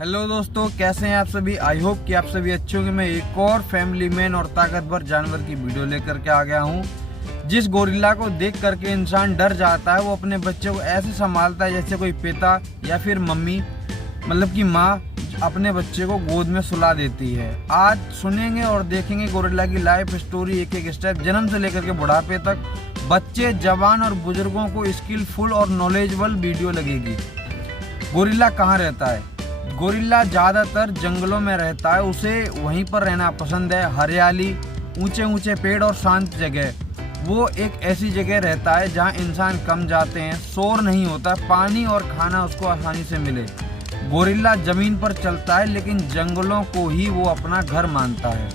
Hello दोस्तों, कैसे हैं आप सभी। आई होप कि आप सभी अच्छे होंगे। मैं एक और फैमिली मैन और ताकतवर जानवर की वीडियो लेकर के आ गया हूं। जिस गोरिल्ला को देख करके इंसान डर जाता है, वो अपने बच्चे को ऐसे संभालता है जैसे कोई पिता या फिर मम्मी, मतलब कि माँ अपने बच्चे को गोद में सुला देती है। आज सुनेंगे और देखेंगे गोरिल्ला की लाइफ स्टोरी, एक एक स्टेप, जन्म से लेकर के बुढ़ापे तक। बच्चे, जवान और बुजुर्गों को स्किलफुल और नॉलेजेबल वीडियो लगेगी। गोरिल्ला कहाँ रहता है? गोरिल्ला ज़्यादातर जंगलों में रहता है। उसे वहीं पर रहना पसंद है। हरियाली, ऊंचे ऊंचे पेड़ और शांत जगह। वो एक ऐसी जगह रहता है जहां इंसान कम जाते हैं, शोर नहीं होता, पानी और खाना उसको आसानी से मिले। गोरिल्ला जमीन पर चलता है लेकिन जंगलों को ही वो अपना घर मानता है।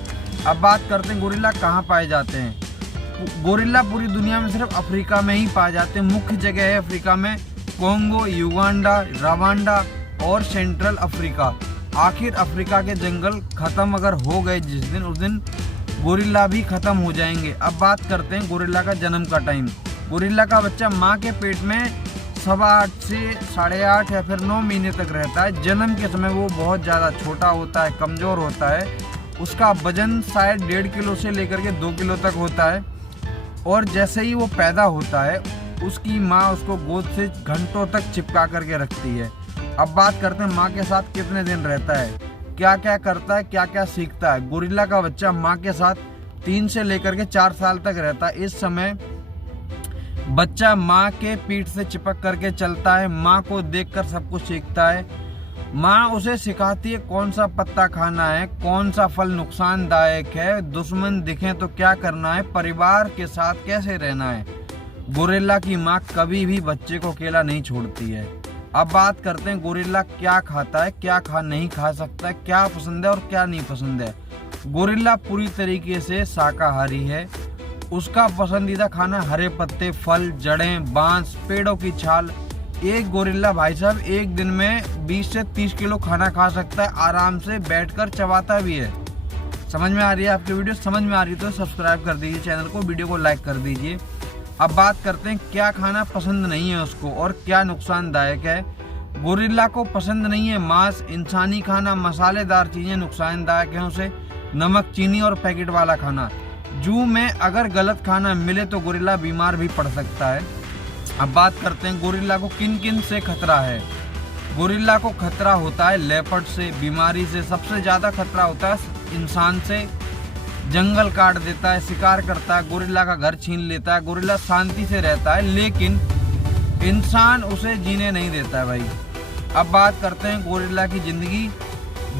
अब बात करते हैं गोरिल्ला कहाँ पाए जाते हैं। गोरिल्ला पूरी दुनिया में सिर्फ अफ्रीका में ही पाए जाते हैं। मुख्य जगह है अफ्रीका में कोंगो, युगांडा, रवांडा और सेंट्रल अफ्रीका। आखिर अफ्रीका के जंगल खत्म अगर हो गए जिस दिन, उस दिन गोरिल्ला भी खत्म हो जाएंगे। अब बात करते हैं गोरिल्ला का जन्म का टाइम। गोरिल्ला का बच्चा माँ के पेट में 8.25 से 8.5 या फिर 9 महीने तक रहता है। जन्म के समय वो बहुत ज़्यादा छोटा होता है, कमज़ोर होता है। उसका वजन शायद 1.5 किलो से लेकर के 2 किलो तक होता है। और जैसे ही वो पैदा होता है, उसकी माँ उसको गोद से घंटों तक चिपका करके रखती है। अब बात करते हैं माँ के साथ कितने दिन रहता है, क्या क्या करता है, क्या क्या सीखता है। गोरिल्ला का बच्चा माँ के साथ 3 से लेकर के 4 साल तक रहता है। इस समय बच्चा माँ के पीठ से चिपक करके चलता है। माँ को देखकर सब कुछ सीखता है। माँ उसे सिखाती है कौन सा पत्ता खाना है, कौन सा फल नुकसानदायक है, दुश्मन दिखे तो क्या करना है, परिवार के साथ कैसे रहना है। गोरिल्ला की माँ कभी भी बच्चे को अकेला नहीं छोड़ती है। अब बात करते हैं गोरिल्ला क्या खाता है, क्या नहीं खा सकता है, क्या पसंद है और क्या नहीं पसंद है। गोरिल्ला पूरी तरीके से शाकाहारी है। उसका पसंदीदा खाना हरे पत्ते, फल, जड़ें, बांस, पेड़ों की छाल। एक गोरिल्ला भाई साहब एक दिन में 20 से 30 किलो खाना खा सकता है, आराम से बैठकर चबाता भी है। समझ में आ रही है आपकी वीडियो? समझ में आ रही है तो सब्सक्राइब कर दीजिए चैनल को, वीडियो को लाइक कर दीजिए। अब बात करते हैं क्या खाना पसंद नहीं है उसको और क्या नुकसानदायक है। गोरिल्ला को पसंद नहीं है मांस, इंसानी खाना, मसालेदार चीज़ें नुकसानदायक हैं उसे, नमक, चीनी और पैकेट वाला खाना। जू में अगर गलत खाना मिले तो गोरिल्ला बीमार भी पड़ सकता है। अब बात करते हैं गोरिल्ला को किन किन से खतरा है। गोरिल्ला को खतरा होता है लेपर्ड से, बीमारी से। सबसे ज़्यादा खतरा होता है इंसान से। जंगल काट देता है, शिकार करता है, गोरिल्ला का घर छीन लेता है। गोरिल्ला शांति से रहता है लेकिन इंसान उसे जीने नहीं देता है भाई। अब बात करते हैं गोरिल्ला की ज़िंदगी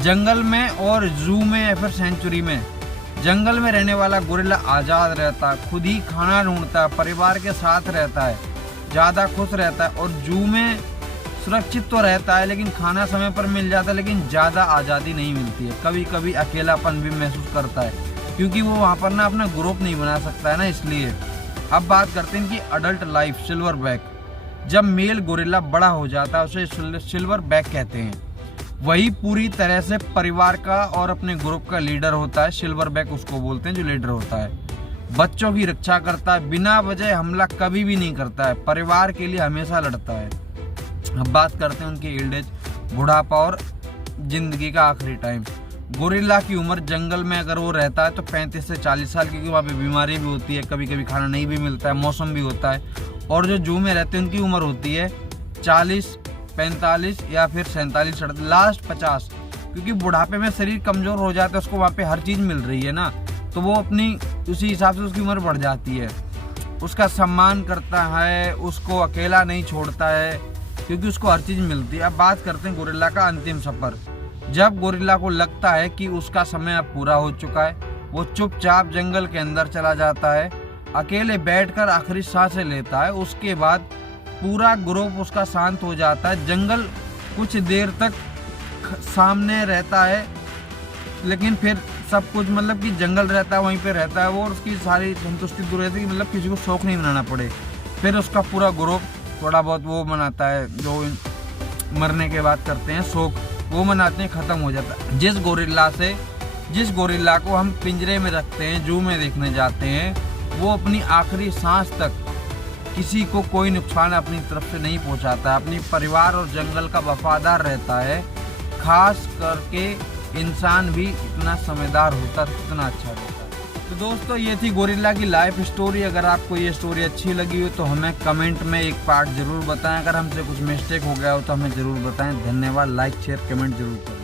जंगल में और जू में या फिर सेंचुरी में। जंगल में रहने वाला गोरिल्ला आज़ाद रहता है, खुद ही खाना ढूंढता है, परिवार के साथ रहता है, ज़्यादा खुश रहता है। और जू में सुरक्षित तो रहता है लेकिन खाना समय पर मिल जाता है, लेकिन ज़्यादा आज़ादी नहीं मिलती है। कभी कभी अकेलापन भी महसूस करता है क्योंकि वो वहाँ पर ना अपना ग्रुप नहीं बना सकता है ना, इसलिए। अब बात करते हैं इनकी अडल्ट लाइफ। सिल्वर बैक, जब मेल गोरिल्ला बड़ा हो जाता है उसे सिल्वर बैक कहते हैं। वही पूरी तरह से परिवार का और अपने ग्रुप का लीडर होता है। सिल्वर बैक उसको बोलते हैं जो लीडर होता है। बच्चों की रक्षा करता है, बिना वजह हमला कभी भी नहीं करता है, परिवार के लिए हमेशा लड़ता है। अब बात करते हैं उनकी एल्ड एज, बुढ़ापा और जिंदगी का आखिरी टाइम। गोरिल्ला की उम्र जंगल में अगर वो रहता है तो 35 से 40 साल, क्योंकि वहाँ पे बीमारी भी होती है, कभी कभी खाना नहीं भी मिलता है, मौसम भी होता है। और जो जू में रहते हैं उनकी उम्र होती है 40, 45 या फिर 47, लास्ट 50, क्योंकि बुढ़ापे में शरीर कमज़ोर हो जाता है, उसको वहाँ पे हर चीज़ मिल रही है ना, तो वो अपनी उसी हिसाब से उसकी उम्र बढ़ जाती है। उसका सम्मान करता है, उसको अकेला नहीं छोड़ता है क्योंकि उसको हर चीज़ मिलती है। अब बात करते हैं गोरिल्ला का अंतिम सफ़र। जब गोरिल्ला को लगता है कि उसका समय अब पूरा हो चुका है, वो चुपचाप जंगल के अंदर चला जाता है, अकेले बैठकर आखिरी सांसें लेता है। उसके बाद पूरा ग्रुप उसका शांत हो जाता है। जंगल कुछ देर तक सामने रहता है लेकिन फिर सब कुछ, मतलब कि जंगल रहता है वहीं पे रहता है वो, और उसकी सारी संतुष्टि दूर रहती है कि मतलब किसी को शौक नहीं मनाना पड़े। फिर उसका पूरा ग्रुप थोड़ा बहुत वो मनाता है, जो मरने के बाद करते हैं शोक, वो मनाते हैं, ख़त्म हो जाता है। जिस गोरिल्ला को हम पिंजरे में रखते हैं, जू में देखने जाते हैं, वो अपनी आखिरी सांस तक किसी को कोई नुकसान अपनी तरफ से नहीं पहुंचाता है, अपनी परिवार और जंगल का वफादार रहता है, खास करके इंसान भी इतना समझदार होता तो कितना अच्छा रहता। तो दोस्तों ये थी गोरिल्ला की लाइफ स्टोरी। अगर आपको ये स्टोरी अच्छी लगी हो तो हमें कमेंट में एक पार्ट जरूर बताएं। अगर हमसे कुछ मिस्टेक हो गया हो तो हमें ज़रूर बताएं। धन्यवाद। लाइक शेयर कमेंट जरूर करें।